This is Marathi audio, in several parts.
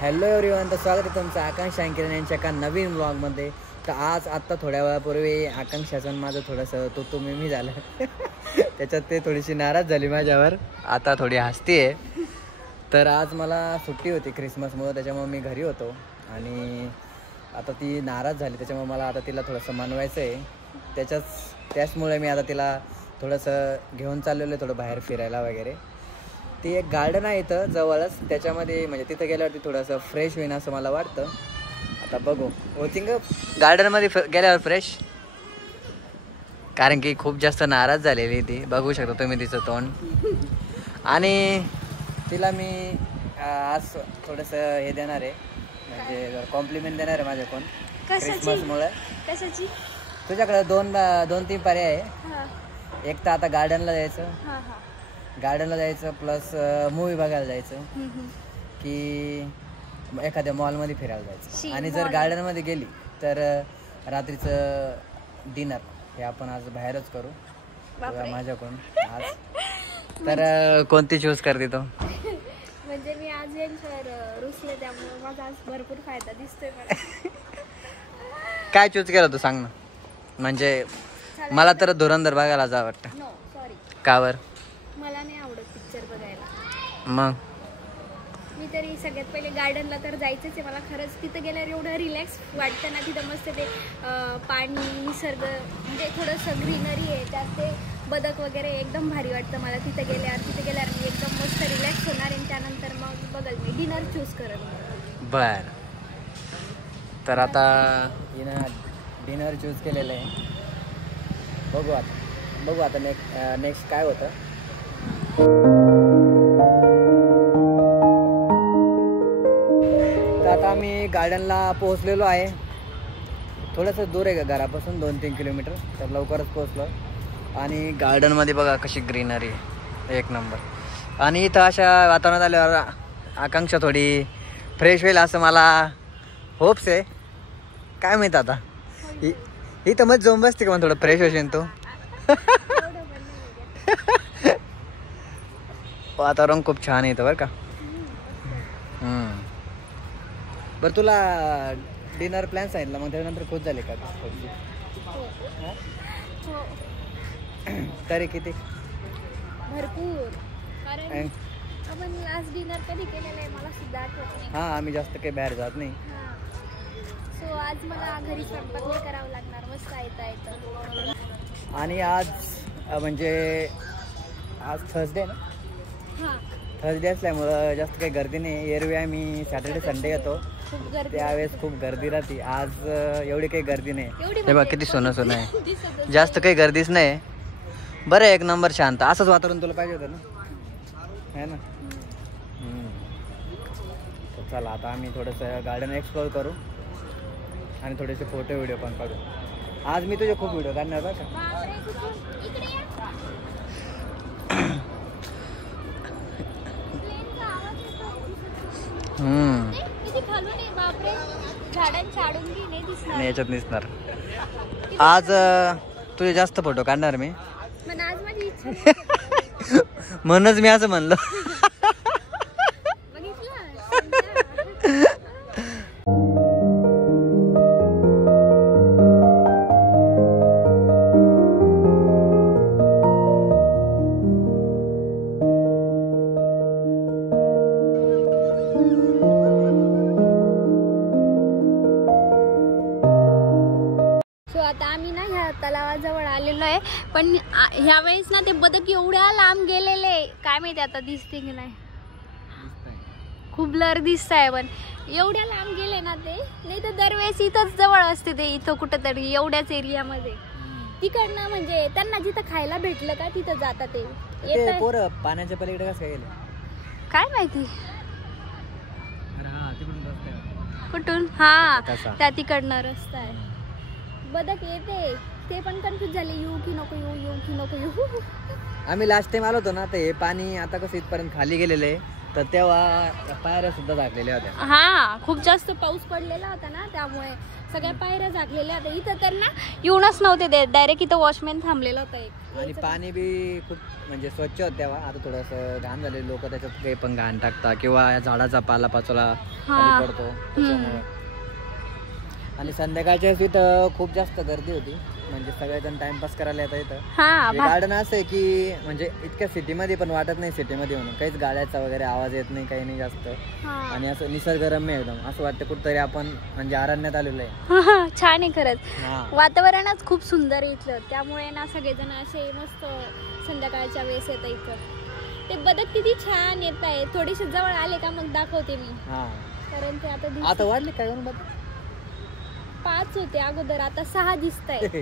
हॅलो एव्हरीवन, तर स्वागत आहे तुमचं आकांक्षा किरण यांच्या एका नवीन ब्लॉगमध्ये. तर आत्ता थोड्या वेळापूर्वी आकांक्षाचं माझं थोडंसं तो मी झालं त्याच्यात ते थोडीशी नाराज झाली माझ्यावर, आता थोडी हसती आहे. तर आज मला सुट्टी होती ख्रिसमसमुळं, त्याच्यामुळे मी घरी होतो आणि आता ती नाराज झाली, त्याच्यामुळे मला आता तिला थोडंसं मनवायचं आहे. त्याचमुळे मी आता तिला थोडंसं घेऊन चाललेलो आहे, थोडं बाहेर फिरायला वगैरे. ती एक गार्डन आहे इथं जवळच, त्याच्यामध्ये म्हणजे तिथं गेल्यावरती थोडंसं फ्रेश होईन असं मला वाटतं. आता बघू होतींग गार्डनमध्ये गेल्यावर फ्रेश, कारण की खूप जास्त नाराज झालेली ती, बघू शकता तुम्ही तिचं तोंड. आणि तिला मी आज थोडंसं हे देणार आहे, म्हणजे कॉम्प्लिमेंट देणार आहे माझ्याकडून क्रिसमसमुळे. कशाची? तुझ्याकडे दोन तीन पर्याय आहे. एक तर आता गार्डनला जायचं प्लस मूवी बघायला जायचं, की एखाद्या मॉलमध्ये फिरायला जायचं. आणि जर गार्डनमध्ये गेली तर रात्रीचं डिनर हे आपण आज बाहेरच करू माझ्याकडून आज. तर कोणती चूज करते तो? म्हणजे मी आज यांच्यावर रुसले, त्यामुळे माझा आज भरपूर फायदा दिसतोय मला. काय चूज केलं तू सांग ना. म्हणजे मला तर धुरंधर बघायला जा वाटतं. No sorry. कावर? मला नाही आवडत पिक्चर बघायला. मग मी तरी सगळ्यात पहिले गार्डनला तर जायचंच आहे मला. खरंच तिथं गेल्यावर एवढं रिलॅक्स वाटतं ना. तिथं मस्त ते पाणी, निसर्ग, म्हणजे थोडंसं ग्रीनरी आहे, त्यात ते बदक वगैरे एकदम भारी वाटतं मला. तिथं गेल्यावर मी एकदम मस्त रिलॅक्स होणार आणि त्यानंतर मग बघल मी डिनर चूज करेन. बर. तर आता हिनं डिनर चूज केलेलं आहे. बघू आता नेक्स्ट काय होतं. तर आता आम्ही गार्डनला पोहोचलेलो आहे. थोडंसं दूर आहे का घरापासून, 2-3 किलोमीटर. तर लवकरच पोहोचलो. आणि गार्डनमध्ये बघा कशी ग्रीनरी आहे, एक नंबर. आणि इथं अशा वातावरणात आल्यावर आकांक्षा थोडी फ्रेश होईल असं मला होप्स आहे. काय माहीत आता इथं मग जाऊन बसते का मग थोडं फ्रेश होशील तू. वातावरण खूप छान येतं बरं का. बरं, तुला डिनर प्लॅन सांगितलं, मग त्यानंतर खुश झाले का? तरी किती? भरपूर. कारण आपण लास्ट डिनर कधी केलेलं आहे मला सुद्धा आठवत नाही. हां, आम्ही जास्त काही बाहेर जात नाही. सो आज मला घरी स्वयंपाक नाही करावं लागणार, मस्त येतं. आणि आज म्हणजे आज थर्सडे ना. हां, थर्सडे असल्यामुळं जास्त काही गर्दी नाही. एरवी आम्ही सॅटर्डे संडे येतो, त्यावेळेस खूप गर्दी राहते. आज एवढी काही गर्दी नाही. हे बघ किती सोनं आहे, जास्त काही गर्दीच नाही. बरं, एक नंबर शांत. असंच वातावरण तुला पाहिजे होतं ना, है ना. तर चला आता आम्ही थोडंसं गार्डन एक्सप्लोअर करू आणि थोडेसे फोटो व्हिडिओ पण काढू. आज मी तुझे खूप व्हिडिओ काढणार बरं का. नाही याच्यात दिसणार. आज तुझे जास्त फोटो काढणार मी, म्हणूनच मी असं म्हणलं. आता आम्ही ना ह्या तलावाजवळ आलेलो आहे, पण ह्या वेळेस ना ते बदक एवढ्या लांब गेलेले, काय माहिती आता दिसते की नाही. खूप ब्लर दिसत आहे, पण एवढ्या लांब गेले ना ते. नाही तर दरवेळेस इथंच जवळ असते ते, इथं कुठंतरी एवढ्याच एरियामध्ये. तिकडनं म्हणजे त्यांना जिथं खायला भेटलं का तिथं जातात ते. पोरं पाण्याच्या पलीकडे कसं गेलं काय माहिती. कुठून? हा, त्या तिकडनं रस्ता आहे. बदक येते, ते पण कन्फ्यूज झाले, येऊ की नको येऊ. आम्ही लास्ट टाइम आलो होतो ना, तर हे पाणी आता कसं इथपर्यंत खाली गेलेलं आहे. तर तेव्हा पायऱ्या सुद्धा झाकलेल्या होत्या. हा खूप जास्त पाऊस पडलेला होता ना, त्यामुळे सगळ्या पायऱ्या झाकलेल्या होत्या. इथं तर ना येऊनच नव्हते देत, डायरेक्ट इथं वॉचमॅन थांबलेला होता एक. आणि पाणी बी खूप म्हणजे स्वच्छ होत तेव्हा. आता थोडंसं घाण झाले, लोक त्याच्यात काही पण घाण टाकतात किंवा झाडाचा पाला पाचोला पडतो त्याच्यामुळे. आणि संध्याकाळच्या इथं खूप जास्त गर्दी होती, म्हणजे सगळेजण टाइमपास करायला येतात इथं. गार्डन असं आहे की म्हणजे इतक्या सिटीमध्ये पण वाटत नाही सिटीमध्ये म्हणून, काहीच गाड्याचा वगैरे आवाज येत नाही, काही नाही जास्त. आणि असं निसर्गरम्य एकदम, असं वाटतं कुठतरी आपण म्हणजे अरण्यात आलेलो आहे. छान आहे खरंच, वातावरणच खूप सुंदर आहे इथलं. त्यामुळे ना सगळेजण असे मस्त संध्याकाळच्या वेळेस येतात इथं. ते बदक किती छान येत आहे. थोडेसे जवळ आले का मग दाखवते मी. कारण ते आता वाढले काय म्हणून 5 होते अगोदर, आता 6 दिसत आहे.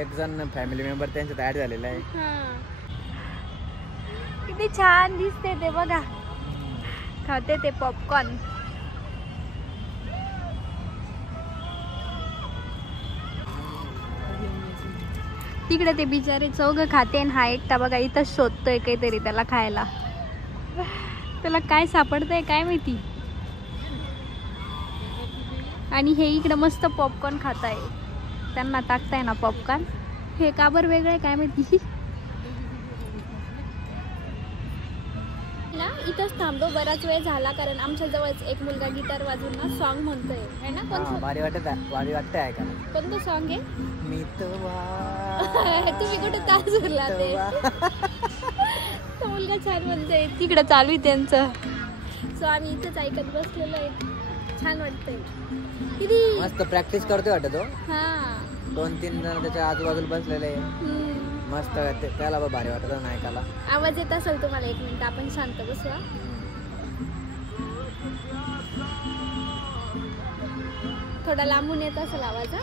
एक जण फॅमिली मेंबर त्यांच्यात ऍड झालेला आहे. किती छान दिसते ते बघा. खाते ते पॉपकॉर्न. तिकडे ते बिचारे चौघ खाते आणि हा एकटा बघा इथं शोधतोय काहीतरी त्याला खायला. त्याला काय सापडतंय काय माहिती. आणि हे इकडे मस्त पॉपकॉर्न खात आहे. त्यांना टाकताय ना पॉपकॉर्न. हे का बरं वेगळं आहे काय माहिती. ना इथंच थांबलो, बराच वेळ झाला, कारण आमच्या जवळच एक मुलगा गिटार वाजवून ना सॉन्ग म्हणतोय है ना. कोणतं भारी वाटतंय ऐकायला. कोणतं सॉन्ग आहे? मी तुम्ही कुठे तास उरला ते. तो मुलगा छान म्हणतोय, तिकडे चालू आहे त्यांचं. सो आम्ही इथंच ऐकत बसलेलो आहे. छान वाटतंय. किती मस्त प्रॅक्टिस करतोय वाटत तो. 2-3 जण त्याच्या आजूबाजूला बसलेले मस्त. त्याला भारी वाटत ना ऐकायला. आवाज येत असेल तुम्हाला, 1 मिनिट आपण शांत बसू. थोडा लांबून येत असेल आवाज.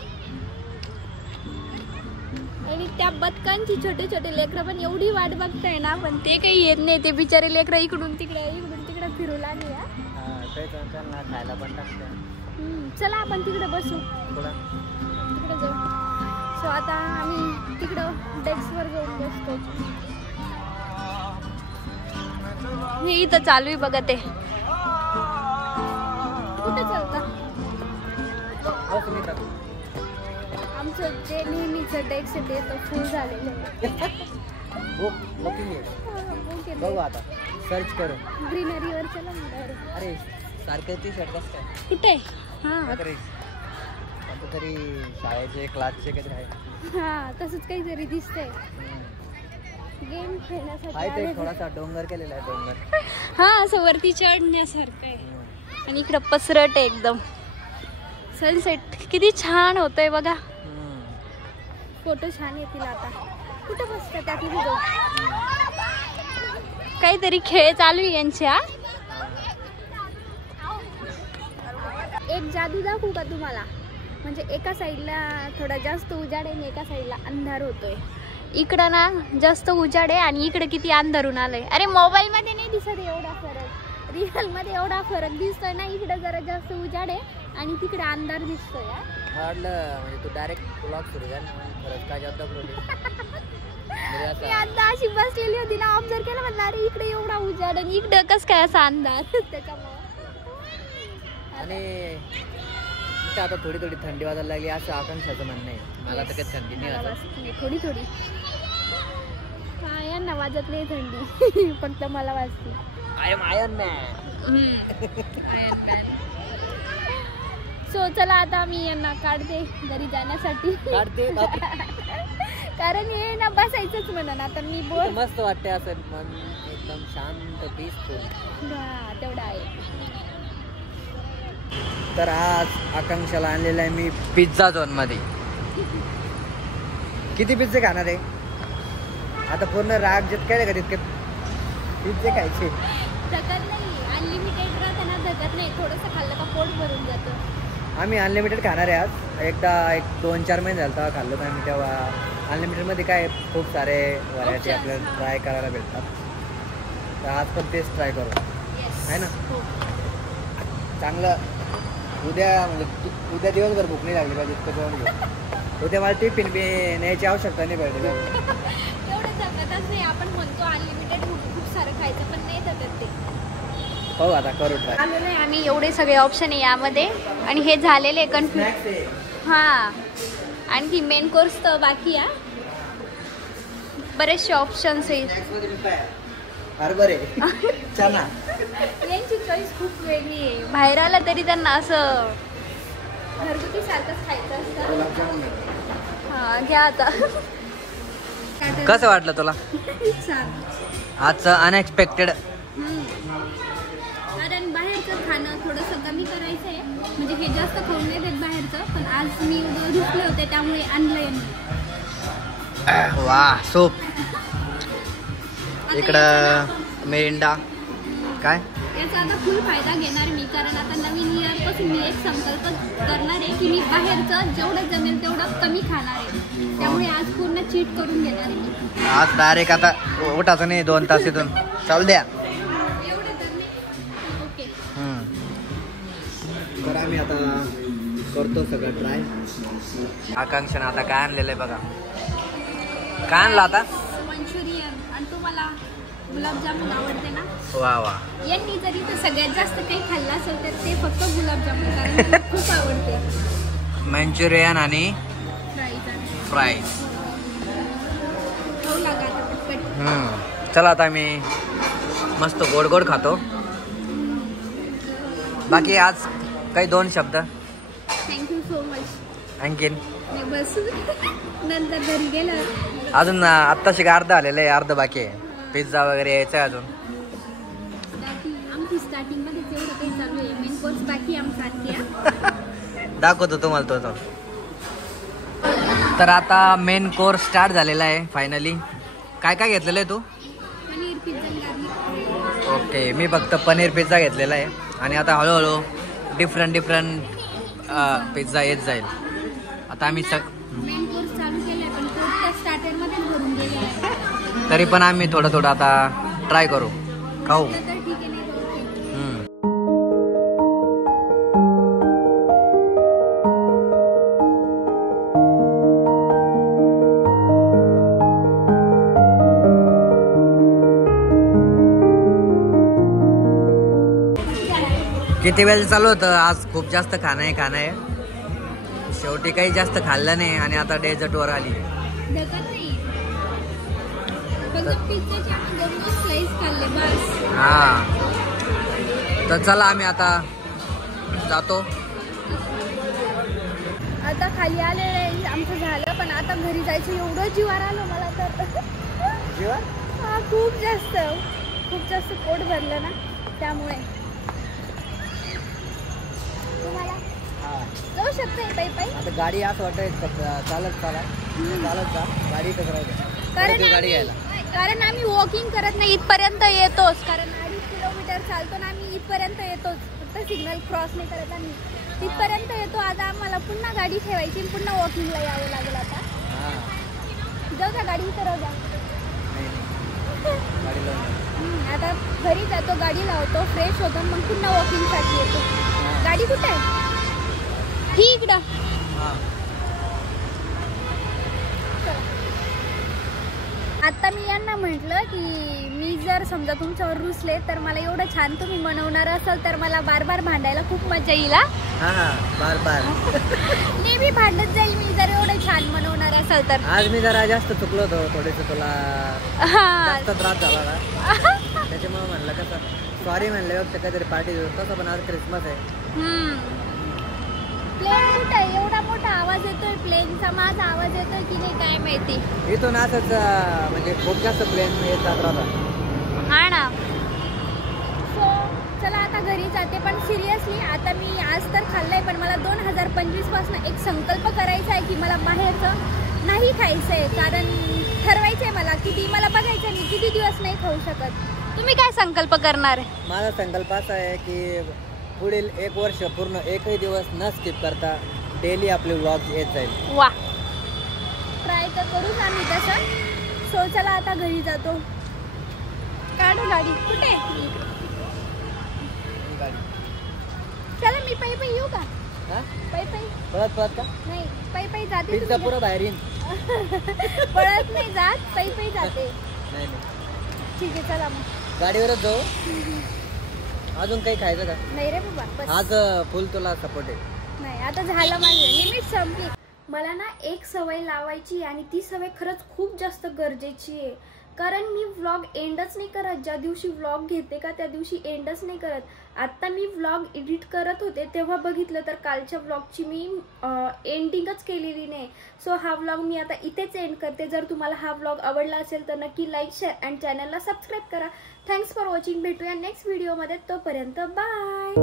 आणि त्या बदकांची छोटे छोटे लेकरं पण एवढी वाट बघताय ना, पण ते काही येत नाही. ते बिचारे लेकरं इकडून तिकडे फिरू लागले. खायला पण टाकते. चला आपण तिकडे बसू, तिकडे जाऊ. सो आता आम्ही तिकडं डेस्कवर जाऊन बसतो. हे इथं चालू आहे बघा. ते कुठे चालता? आमचं जे नेहमीचं डेस्क आहे ते तर फुल झालेलं आहे. बघू आता सर्च करू. ग्रीनरीवर चला म्हणलं. अरे सारखं टी शर्ट कसं कुठे? तरी शाळेचे क्लासचे काहीतरी आहे. तसंच काहीतरी दिसतंय. गेम खेळण्यासाठी थोडासा डोंगर केलेला आहे. डोंगर असं वरती चढण्यासारखं आहे. आणि इकडं पसरट आहे एकदम. सनसेट किती छान होतोय बघा. फोटो छान येतील. आता कुठे बसतात त्या तिथे जाऊ. काहीतरी खेळ चालू आहे यांच्या. एक जादू दाखवू का तुम्हाला? म्हणजे एका साईडला थोडा जास्त उजाड आहे आणि एका साईडला अंधार होतोय. इकडं ना जास्त उजाड आहे आणि इकडे किती अंधारून आलंय. अरे मोबाईल मध्ये नाही दिसत एवढा फरक, रिअल मध्ये एवढा फरक दिसतोय ना. इकडे जरा जास्त उजाड आहे आणि तिकडे अंधार दिसतोय. म्हणजे तू डायरेक्ट ब्लॉग सुरू झाला खरंच काय जात. मी आता अशी बसलेली होती ना, ऑब्झर्व केलं म्हणलं अरे इकडे एवढा उजाड आणि इकडे कस काय असा अंधार. त्याच्यामुळे आणि आता थोडी थंडी वाजायला लागली असं आकांक्षाचं म्हणणं आहे. मला तर काही थंडी नाही वाजत. थोडी यांना वाजत नाही थंडी. फक्त मला वाजते. I am Iron Man. So चला आता मी यांना काढते घरी जाण्यासाठी. कारण हे ना बसायचंच म्हणून. आता मी बोल मस्त वाटते असं एकदम शांत पीसफुल. तेवढा आहे. तर आज आकांक्षाला आणलेला आहे मी पिझ्झा झोन मध्ये. किती पिझ्झे खाणार आहे आता? पूर्ण राग जितकाय का तितके पिझ्झे खायचे. धकत नाही, अनलिमिटेड राहतं ना, धकत नाही. थोडंसं खाल्लं का पोट भरून जातं. आम्ही अनलिमिटेड खाणार आहे आज. एकदा 2-4 महिने झालं तेव्हा खाल्लं आम्ही. तेव्हा अनलिमिटेडमध्ये काय खूप सारे व्हरायटी आपल्याला ट्राय करायला भेटतात. तर आज पण तेच ट्राय करू आहे ना. चांगलं. उद्या दिवसभर भूक नाही लागली पाहिजे इतकं जेवण घेऊ. उद्या मला टिफिन बी न्यायची आवश्यकता नाही पाहिजे. एवढं जगतच नाही. आपण म्हणतो अनलिमिटेड खूप सारं खायचं पण नाही जगत ते. हो आता करू ट्राय. आलो नाही आम्ही, एवढे सगळे ऑप्शन आहे यामध्ये आणि हे झालेले कन्फ्युज. हां आणखी मेन कोर्स तर बाकी आहे, बरेचसे ऑप्शन्स आहेत. हरभरे चना यांची चॉईस खूप वेगळी आहे. बाहेर आलं तरी त्यांना असं घरगुती सारखंच खायचं असतं. हां घ्या आता. कसं वाटलं तुला छान. आजचं अनएक्सपेक्टेड? कारण बाहेरचं खाणं थोडंसं कमी करायचं आहे, म्हणजे हे जास्त खाऊन नाही देत बाहेरचं, पण आज मी रुसले होते त्यामुळे आणलंय मी. वा सूप. इकडं मेरिंडा काय याचा आता फुल फायदा घेणार मी, कारण आता नवीन इयरपासून मी एक संकल्प करणार आहे की मी बाहेरचं जेवढं जमेल तेवढं कमी खाणार आहे. त्यामुळे आज पूर्ण चीट करून घेणार आहे मी. आज डायरेक्ट आता उठायचं नाही 2 तास इथून. चालू द्या. एवढं तर नाही. ओके तर आम्ही आता करतो सगळं ट्राय. आकांक्षाने आता काय आणलेलं आहे बघा. काय आणलं आता? मंचुरियन. आणि तुम्हाला गुलाबजामुन आवडते ना? वा वा. यांनी जरी तर सगळ्यात जास्त काही खाल्लं असेल तर ते फक्त गुलाबजामुन, कारण त्यांना खूप आवडते. मंचुरियन आणि फ्राईज. खाऊ लागा आता पटपट. चला आता मी मस्त गोड गोड खातो. बाकी आज काही 2 शब्द. Thank you so much. आणखीन बस नंतर घरी गेलं अजून आत्ताशी अर्ध आलेलं आहे, अर्ध बाकी आहे. पिझ्झा वगैरे यायचं आहे अजून. आमची स्टार्टिंग मध्ये जेवढं काही चालू आहे, मेन कोर्स बाकी आमचा आणखी. दाखवतो तुम्हाला तो. तर आता मेन कोर्स स्टार्ट झालेला आहे फायनली. काय काय घेतलेलं आहे तू? पनीर पिझ्झा. ओके मी फक्त पनीर पिझ्झा घेतलेला आहे आणि आता हळूहळू डिफरंट पिझ्झा येत जाईल. आता आम्ही मेन कोर्स चालू केलाय पण कोर्स तर स्टार्टर मध्ये भरून गेले आहे. तरी पण आम्ही थोडं थोडं आता ट्राय करू, खाऊ. तर ठीक आहे. नाही किती वेळ चालू होतं. आज खूप जास्त खाणं आहे. शेवटी काही जास्त खाल्लं नाही आणि आता डेझर्ट वर आली. हा तर चला आम्ही आता जातो. आता खाली आलेलं आमचं झालं, पण आता घरी जायचं एवढं जीवार आलं मला तर. हा खूप जास्त पोट भरलं ना त्यामुळे. तुम्हाला जाऊ शकते पायी पायी. आता गाडी असं वाटत चालत जा गाडी कारण आम्ही वॉकिंग करत नाही, इथपर्यंत येतोच. कारण 2.5 किलोमीटर चालतो ना आम्ही, इथपर्यंत येतोच. फक्त सिग्नल क्रॉस नाही करत आम्ही, तिथपर्यंत येतो. आता आम्हाला पुन्हा गाडी ठेवायची, पुन्हा वॉकिंगला यावं लागेल. आता जाऊ द्या, गाडी इथं राहू द्या. आता घरी जातो, गाडी लावतो, फ्रेश होतो, मग पुन्हा वॉकिंगसाठी येतो. गाडी कुठे आहे? ही इकडं. आता मी यांना म्हटलं की मी जर समजा तुमच्यावर रुसले तर मला एवढं छान तुम्ही मनवणार असाल तर मला बार बार भांडायला खूप मजा येईल. बार नेहमी भांडत जाईल मी जर एवढं छान मनवणार असाल तर. आज मी जरा जास्त चुकलो होतो, थोडेस तुला जास्त त्रास झाला ना त्याच्यामुळे म्हणलं कसं सॉरी म्हणलं फक्त काहीतरी पार्टी देऊ. तसं पण आज क्रिसमस आहे. प्लेन कुठं आहे? एवढा मोठा आवाज येतोय प्लेनचा. माझा आवाज येतोय की नाही काय माहिती. इथून असंच म्हणजे खूप जास्त प्लेन येतात राहतात. हा ना. सो चला आता घरी जाते. पण सिरियसली आता मी आज तर खाल्लंय, पण मला 2025 पासून एक संकल्प करायचा आहे की मला बाहेरचं नाही खायचं आहे. कारण ठरवायचं आहे मला किती मला बघायचं मी किती दिवस नाही खाऊ शकत. तुम्ही काय संकल्प करणार आहे? माझा संकल्प असा आहे की पुढील 1 वर्ष पूर्ण एकही दिवस न स्किप करता डेली आपले व्लॉग येत जाईल. वा, ट्राय तर करूच आम्ही तसं. सो चला आता घरी जातो. काढू गाडी. कुठे? चला मी पायी पायी येऊ का? पायी पायी पळत का? नाही, पायी पायी जाते. पुरं बाहेर येईन. पळत नाही जात, पायी पायी जाते. नाही ठीक आहे चला मग. गाडीवरच जाऊ. अजून काही खायचं का? नाही रे बाबा, बस. आज फुल तुला सपोर्ट आहे. नाही, आता झालं माझं, लिमिट संपली. मला ना एक सवय लावायची आणि ती सवय खरंच खूप जास्त गरजेची आहे. कारण मी व्लॉग एंडच नाही करत. ज्या दिवशी व्लॉग घेते का त्या दिवशी एंडच नाही करत. आता मी व्लॉग एडिट करत होते तेव्हा बघितलं तर कालच्या व्लॉगची मी एंडिंगच केलेली नाही. सो हा व्लॉग मी आता इथेच एंड करते. जर तुम्हाला हा व्लॉग आवडला असेल तर नक्की लाईक, शेअर अँड चॅनलला सबस्क्राईब करा. Thanks for watching. भेटूया नेक्स्ट व्हिडिओमध्ये. तोपर्यंत बाय.